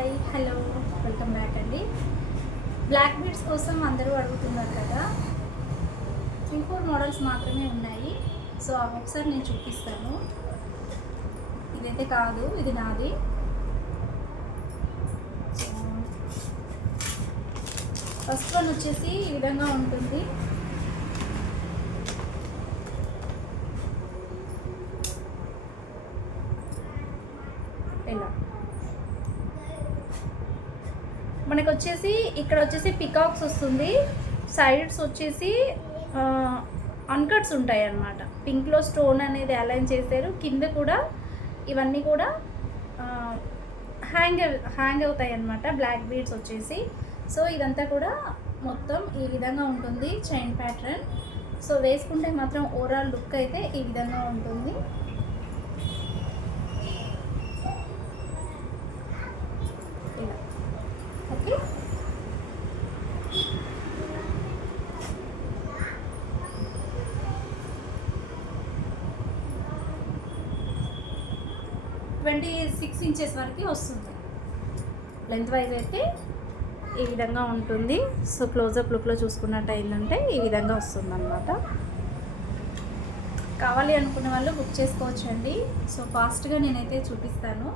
Hi hello welcome back అండి. Black beads కోసం అందరూ అడుగుతున్నారు కదా. 3-4 మోడల్స్ మాత్రమే ఉన్నాయి. సో అవి ఒకసారి నేను చూపిస్తాను. ఇదైతే కాదు, ఇది నాది. ఫస్ట్ వన్ వచ్చేసి ఈ విధంగా ఉంటుంది. ఇలా మనకు వచ్చేసి ఇక్కడ వచ్చేసి పికాక్స్ వస్తుంది. సైడ్స్ వచ్చేసి అన్కట్స్ ఉంటాయి అన్నమాట. పింక్లో స్టోన్ అనేది అలైన్ చేశారు. కింద కూడా ఇవన్నీ కూడా హ్యాంగ్ అవుతాయి అన్నమాట బ్లాక్ బీడ్స్ వచ్చేసి. సో ఇదంతా కూడా మొత్తం ఈ విధంగా ఉంటుంది చైన్ ప్యాటర్న్. సో వేసుకుంటే మాత్రం ఓవరాల్ లుక్ అయితే ఈ విధంగా ఉంటుంది. ఓకే, 26 ఇంచెస్ వరకు వస్తుంది. లెంత్ వైజ్ అయితే ఈ విధంగా ఉంటుంది. సో క్లోజప్ లుక్లో చూసుకున్నట్టు అయిందంటే ఈ విధంగా వస్తుంది అన్నమాట. కావాలి అనుకున్న వాళ్ళు బుక్ చేసుకోవచ్చండి. సో ఫాస్ట్గా నేనైతే చూపిస్తాను.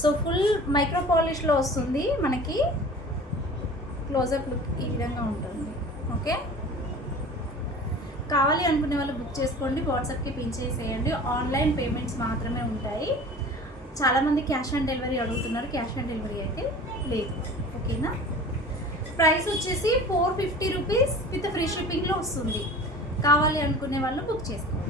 సో ఫుల్ మైక్రో పాలిష్లో వస్తుంది మనకి. క్లోజప్ లుక్ ఈ విధంగా ఉంటుంది. ఓకే, కావాలి అనుకునే వాళ్ళు బుక్ చేసుకోండి. వాట్సాప్కి పిన్ చేసేయండి. ఆన్లైన్ పేమెంట్స్ మాత్రమే ఉంటాయి. చాలామంది క్యాష్ ఆన్ డెలివరీ అడుగుతున్నారు. క్యాష్ ఆన్ డెలివరీ అయితే లేదు. ఓకేనా, ప్రైస్ వచ్చేసి 450 రూపీస్ విత్ ఫ్రీ షిప్పింగ్లో వస్తుంది. కావాలి అనుకునే వాళ్ళు బుక్ చేసుకోండి.